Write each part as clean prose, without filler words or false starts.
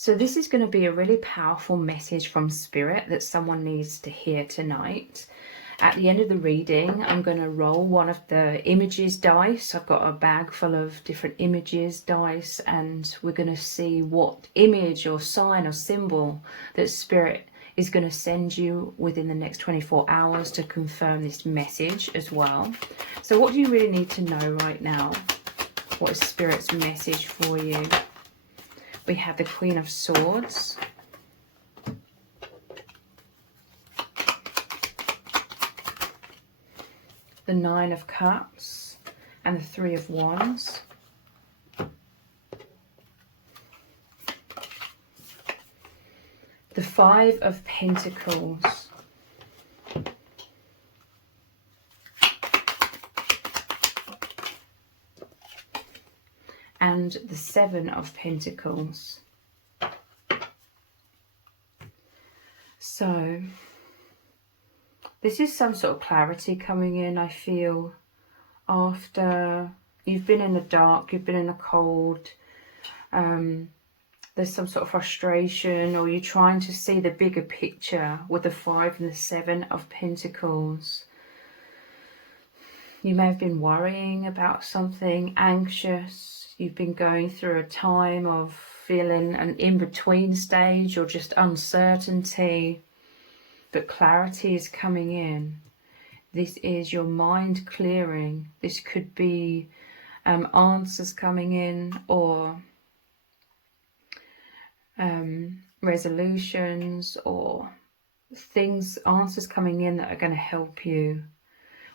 So this is going to be a really powerful message from Spirit that someone needs to hear tonight. At the end of the reading, I'm going to roll one of the images dice. I've got a bag full of different images dice, and we're going to see what image or sign or symbol that Spirit is going to send you within the next 24 hours to confirm this message as well. So what do you really need to know right now? What is Spirit's message for you? We have the Queen of Swords, the Nine of Cups, and the Three of Wands. The Five of Pentacles. And the Seven of Pentacles. So this is some sort of clarity coming in, I feel, after you've been in the dark, you've been in the cold, there's some sort of frustration, or you're trying to see the bigger picture with the Five and the Seven of Pentacles. You may have been worrying about something, anxious. You've been going through a time of feeling an in-between stage or just uncertainty. But clarity is coming in. This is your mind clearing. This could be answers coming in, or resolutions, or answers coming in that are going to help you.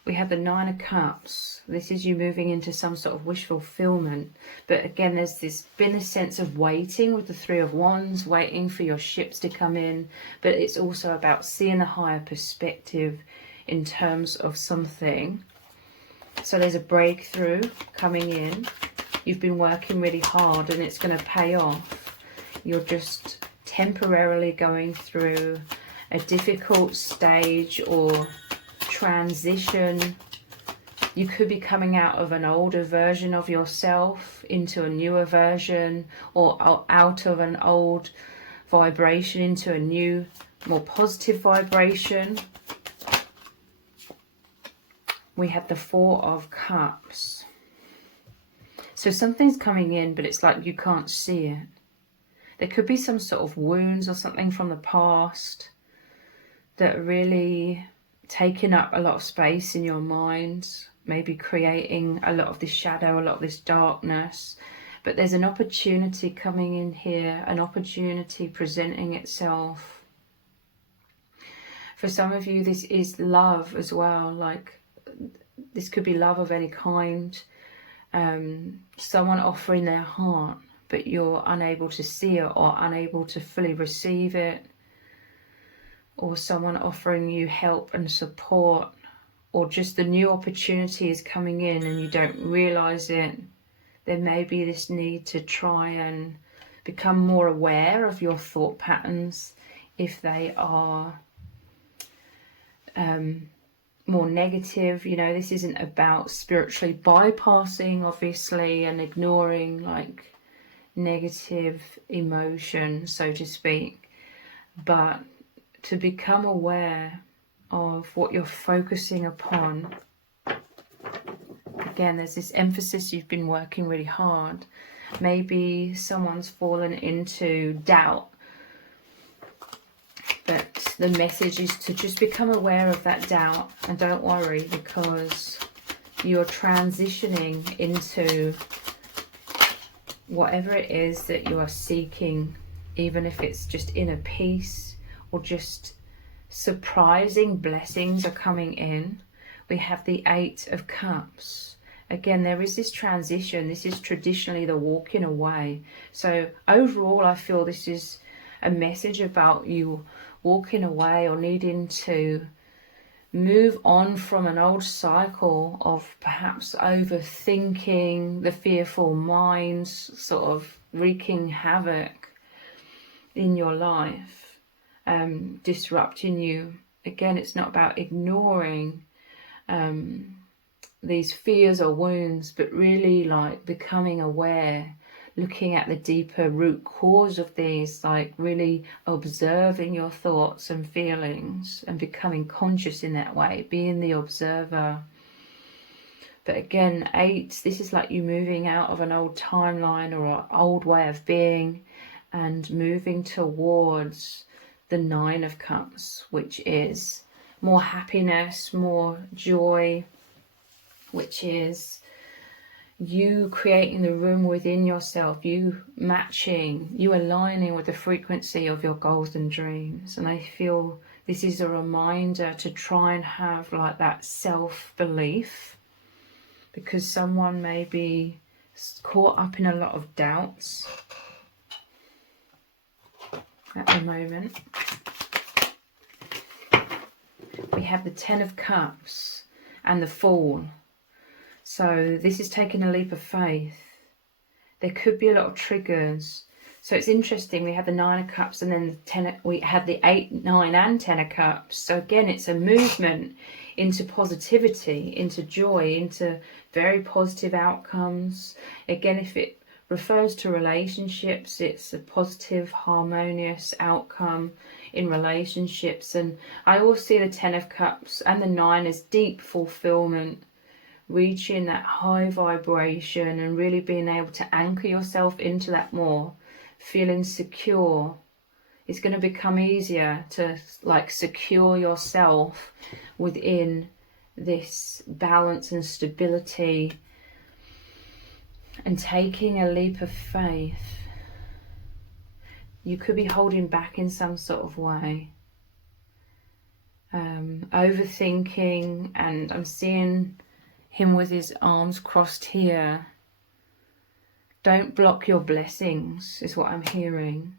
We have the Nine of Cups. This is you moving into some sort of wish fulfillment. But again, there's been a sense of waiting with the Three of Wands, waiting for your ships to come in. But it's also about seeing a higher perspective in terms of something. So there's a breakthrough coming in. You've been working really hard and it's going to pay off. You're just temporarily going through a difficult stage or transition. You could be coming out of an older version of yourself into a newer version, or out of an old vibration into a new, more positive vibration. We have the Four of Cups. So something's coming in, but it's like you can't see it. There could be some sort of wounds or something from the past that are really taking up a lot of space in your mind, maybe creating a lot of this shadow, a lot of this darkness. But there's an opportunity coming in here, an opportunity presenting itself. For some of you, this is love as well. Like, this could be love of any kind. Someone offering their heart, but you're unable to see it or unable to fully receive it. Or someone offering you help and support, or just the new opportunity is coming in and you don't realize it. There may be this need to try and become more aware of your thought patterns if they are more negative. You know, this isn't about spiritually bypassing, obviously, and ignoring like negative emotion, so to speak, but to become aware of what you're focusing upon. Again, there's this emphasis, you've been working really hard. Maybe someone's fallen into doubt, but the message is to just become aware of that doubt, and don't worry, because you're transitioning into whatever it is that you are seeking, even if it's just inner peace, or just surprising blessings are coming in. We have the Eight of Cups. Again, there is this transition. This is traditionally the walking away. So overall, I feel this is a message about you walking away or needing to move on from an old cycle of perhaps overthinking, the fearful minds sort of wreaking havoc in your life. Disrupting you. Again, it's not about ignoring these fears or wounds, but really like becoming aware looking at the deeper root cause of these, like really observing your thoughts and feelings and becoming conscious in that way, being the observer. But again, 8, this is like you moving out of an old timeline or an old way of being and moving towards the 9 of Cups, which is more happiness, more joy, which is you creating the room within yourself, you matching, you aligning with the frequency of your goals and dreams. And I feel this is a reminder to try and have like that self-belief, because someone may be caught up in a lot of doubts at the moment. We have the 10 of Cups and the Fool. So this is taking a leap of faith. There could be a lot of triggers. So it's interesting, we have the 9 of Cups and then the 10, we have the 8, 9 and 10 of Cups. So again, it's a movement into positivity, into joy, into very positive outcomes. Again, if it refers to relationships, it's a positive, harmonious outcome in relationships. And I always see the 10 of Cups and the 9 as deep fulfillment, reaching that high vibration and really being able to anchor yourself into that more, feeling secure. It's going to become easier to like secure yourself within this balance and stability, and taking a leap of faith. You could be holding back in some sort of way, overthinking, and I'm seeing him with his arms crossed here. Don't block your blessings is what I'm hearing.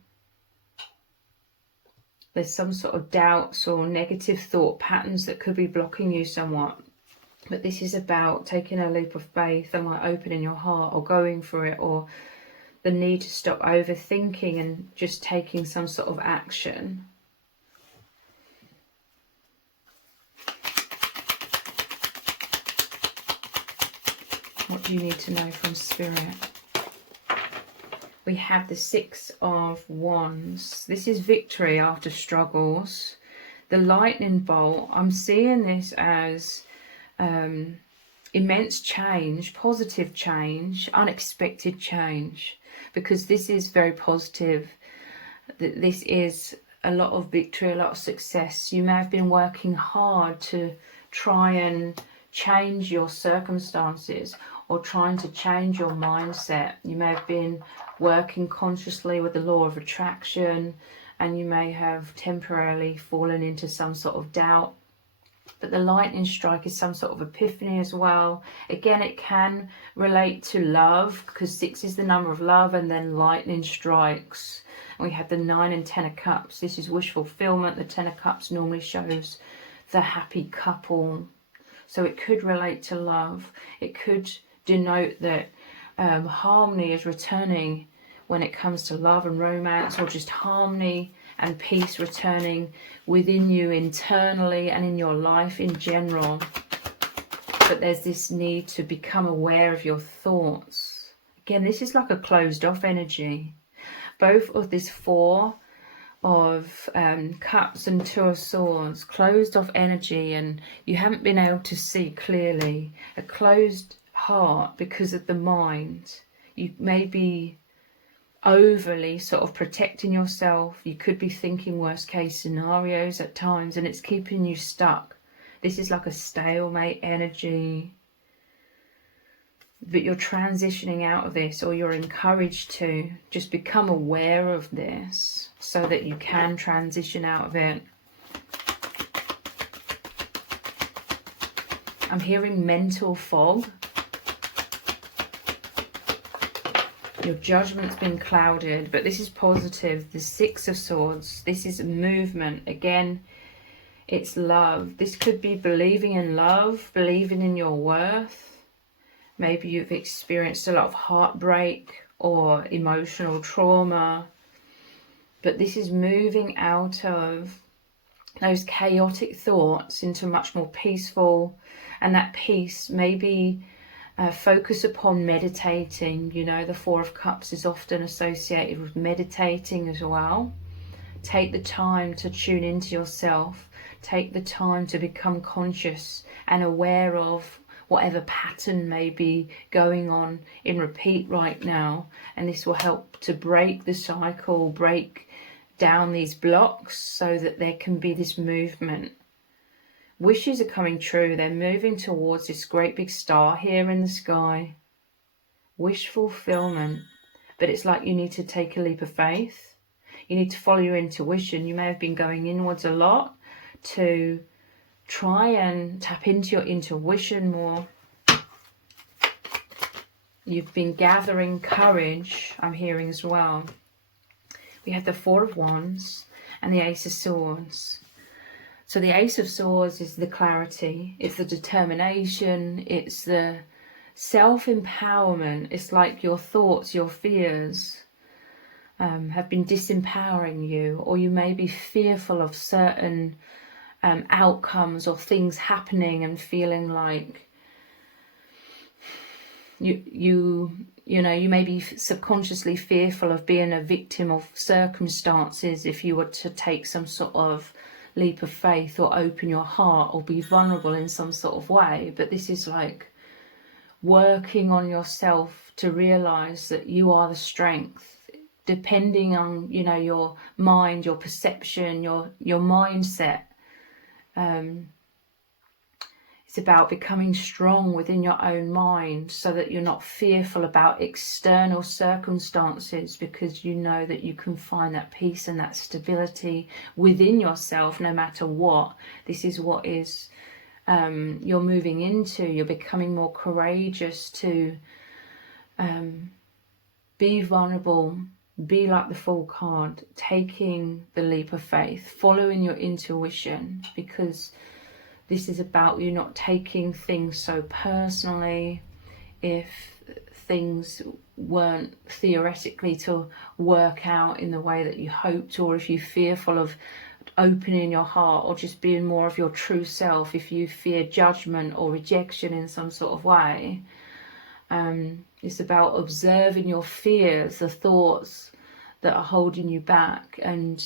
There's some sort of doubts or negative thought patterns that could be blocking you somewhat. But this is about taking a leap of faith and like opening your heart or going for it, or the need to stop overthinking and just taking some sort of action. What do you need to know from Spirit? We have the 6 of Wands. This is victory after struggles. The lightning bolt, I'm seeing this as immense change, positive change, unexpected change, because this is very positive. This is a lot of victory, a lot of success. You may have been working hard to try and change your circumstances or trying to change your mindset. You may have been working consciously with the law of attraction, and you may have temporarily fallen into some sort of doubt. But the lightning strike is some sort of epiphany as well. Again, it can relate to love, because 6 is the number of love, and then lightning strikes. And we have the 9 and 10 of Cups. This is wish fulfillment. The 10 of Cups normally shows the happy couple. So it could relate to love. It could denote that harmony is returning when it comes to love and romance, or just harmony and peace returning within you internally and in your life in general. But there's this need to become aware of your thoughts. Again, this is like a closed off energy. Both of this 4 of Cups and 2 of Swords, closed off energy, and you haven't been able to see clearly. A closed heart because of the mind. You may be overly sort of protecting yourself. You could be thinking worst case scenarios at times, and it's keeping you stuck. This is like a stalemate energy. But you're transitioning out of this, or you're encouraged to just become aware of this so that you can transition out of it. I'm hearing mental fog. Your judgment's been clouded, but this is positive. The 6 of Swords, this is movement. Again, it's love. This could be believing in love, believing in your worth. Maybe you've experienced a lot of heartbreak or emotional trauma. But this is moving out of those chaotic thoughts into much more peaceful. And that peace may be Focus upon meditating. You know, the Four of Cups is often associated with meditating as well. Take the time to tune into yourself. Take the time to become conscious and aware of whatever pattern may be going on in repeat right now. And this will help to break the cycle, break down these blocks so that there can be this movement. Wishes are coming true. They're moving towards this great big star here in the sky. Wish fulfillment. But it's like you need to take a leap of faith. You need to follow your intuition. You may have been going inwards a lot to try and tap into your intuition more. You've been gathering courage, I'm hearing as well. We have the Four of Wands and the Ace of Swords. So the Ace of Swords is the clarity, it's the determination, it's the self-empowerment. It's like your thoughts, your fears have been disempowering you, or you may be fearful of certain outcomes or things happening and feeling like you may be subconsciously fearful of being a victim of circumstances if you were to take some sort of leap of faith or open your heart or be vulnerable in some sort of way. But this is like working on yourself to realize that you are the strength, depending on, you know, your mind, your perception, your mindset. It's about becoming strong within your own mind so that you're not fearful about external circumstances, because you know that you can find that peace and that stability within yourself no matter what. This is what is you're moving into. You're becoming more courageous to be vulnerable, be like the Fool card, taking the leap of faith, following your intuition, because this is about you not taking things so personally. If things weren't theoretically to work out in the way that you hoped, or if you're fearful of opening your heart or just being more of your true self, if you fear judgment or rejection in some sort of way, it's about observing your fears, the thoughts that are holding you back, and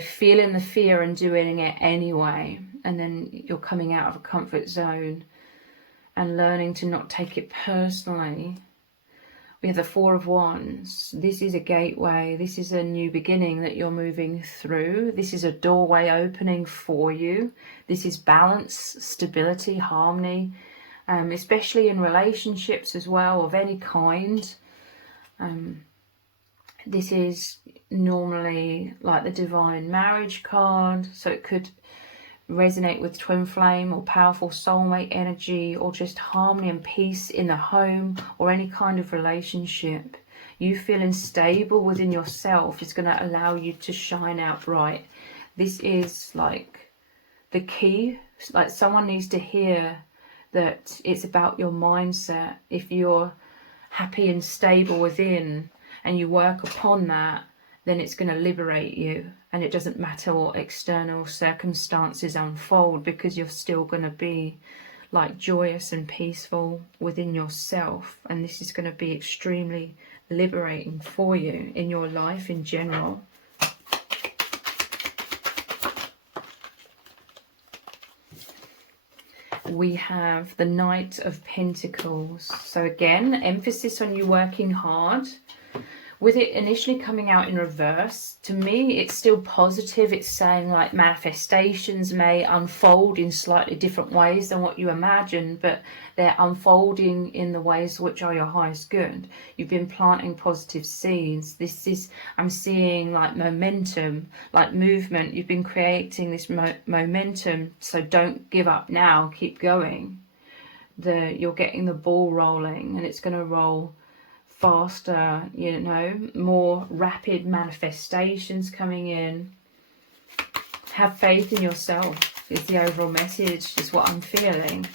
feeling the fear and doing it anyway. And then you're coming out of a comfort zone and learning to not take it personally. We have the Four of Wands. This is a gateway. This is a new beginning that you're moving through. This is a doorway opening for you. This is balance, stability, harmony, especially in relationships as well, of any kind. This is normally like the Divine Marriage card, so it could resonate with twin flame or powerful soulmate energy, or just harmony and peace in the home or any kind of relationship. You feeling stable within yourself is going to allow you to shine out bright. This is like the key. Like, someone needs to hear that it's about your mindset. If you're happy and stable within and you work upon that, then it's going to liberate you, and it doesn't matter what external circumstances unfold, because you're still going to be like joyous and peaceful within yourself. And this is going to be extremely liberating for you in your life in general. We have the Knight of Pentacles. So again, emphasis on you working hard. With it initially coming out in reverse, to me, it's still positive. It's saying like manifestations may unfold in slightly different ways than what you imagined, but they're unfolding in the ways which are your highest good. You've been planting positive seeds. This is, I'm seeing like momentum, like movement. You've been creating this momentum, so don't give up now. Keep going. You're getting the ball rolling, and it's going to roll faster, more rapid manifestations coming in. Have faith in yourself is the overall message, is what I'm feeling.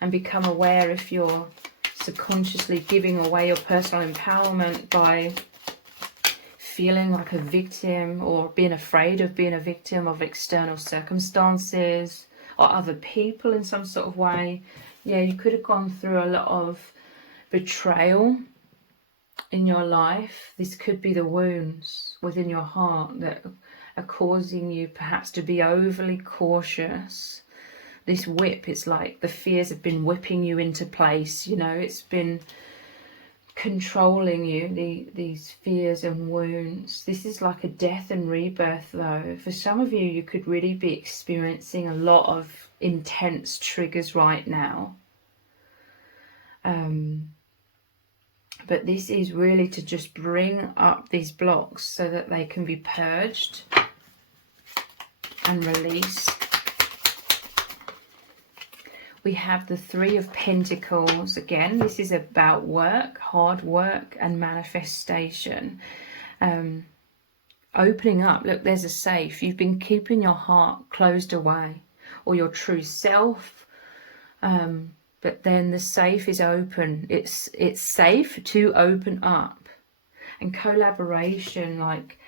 And become aware if you're subconsciously giving away your personal empowerment by feeling like a victim, or being afraid of being a victim of external circumstances or other people in some sort of way. Yeah, you could have gone through a lot of betrayal in your life. This could be the wounds within your heart that are causing you perhaps to be overly cautious. This whip, it's like the fears have been whipping you into place, you know, it's been controlling you, these fears and wounds. This is like a death and rebirth though. For some of you, you could really be experiencing a lot of intense triggers right now. But this is really to just bring up these blocks so that they can be purged and released. We have the Three of Pentacles. Again, this is about work, hard work and manifestation. Opening up. Look, there's a safe. You've been keeping your heart closed away, or your true self. But then the safe is open. It's safe to open up. And collaboration, like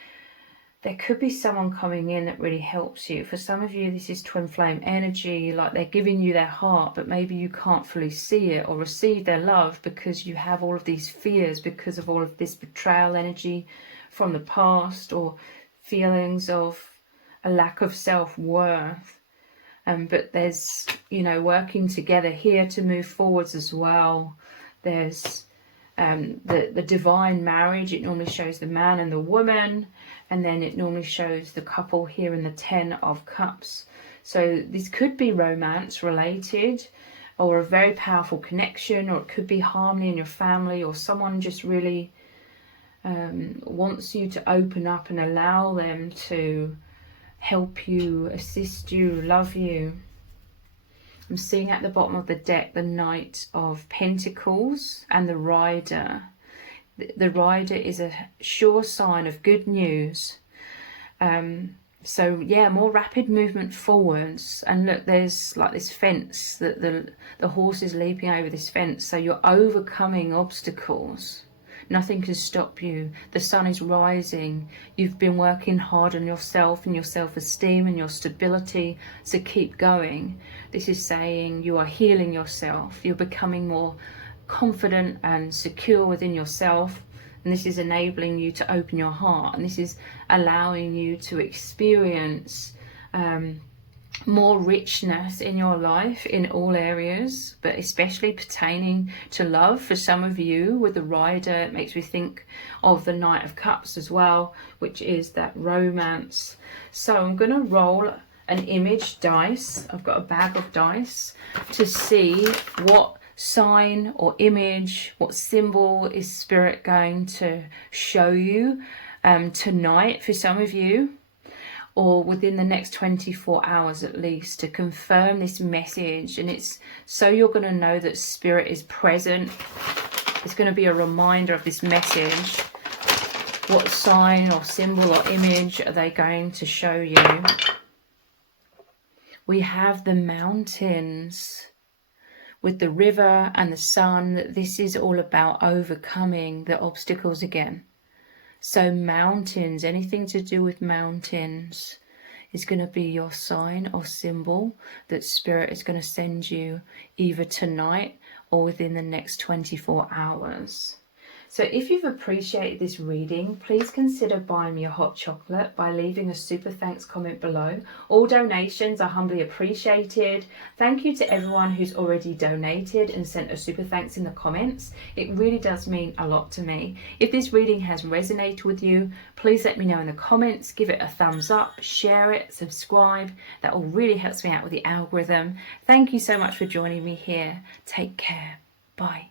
there could be someone coming in that really helps you. For some of you, this is twin flame energy, like they're giving you their heart, but maybe you can't fully see it or receive their love because you have all of these fears because of all of this betrayal energy from the past, or feelings of a lack of self-worth. But there's, you know, working together here to move forwards as well. There's the divine marriage. It normally shows the man and the woman, and then it normally shows the couple here in the 10 of Cups. So this could be romance related, or a very powerful connection, or it could be harmony in your family, or someone just really wants you to open up and allow them to help you, assist you, love you. I'm seeing at the bottom of the deck the Knight of Pentacles and the Rider. The Rider is a sure sign of good news. So yeah, more rapid movement forwards. And look, there's like this fence that the horse is leaping over this fence. So you're overcoming obstacles. Nothing can stop you. The sun is rising. You've been working hard on yourself and your self-esteem and your stability. So keep going. This is saying you are healing yourself. You're becoming more confident and secure within yourself. And this is enabling you to open your heart. And this is allowing you to experience more richness in your life in all areas, but especially pertaining to love. For some of you with the Rider, it makes me think of the Knight of Cups as well, which is that romance. So I'm going to roll an image dice. I've got a bag of dice to see what sign or image, what symbol is Spirit going to show you tonight for some of you, or within the next 24 hours at least, to confirm this message. And it's so you're going to know that Spirit is present. It's going to be a reminder of this message. What sign or symbol or image are they going to show you? We have the mountains with the river and the sun. This is all about overcoming the obstacles again. So mountains, anything to do with mountains is going to be your sign or symbol that Spirit is going to send you either tonight or within the next 24 hours. So if you've appreciated this reading, please consider buying me a hot chocolate by leaving a super thanks comment below. All donations are humbly appreciated. Thank you to everyone who's already donated and sent a super thanks in the comments. It really does mean a lot to me. If this reading has resonated with you, please let me know in the comments. Give it a thumbs up, share it, subscribe. That all really helps me out with the algorithm. Thank you so much for joining me here. Take care. Bye.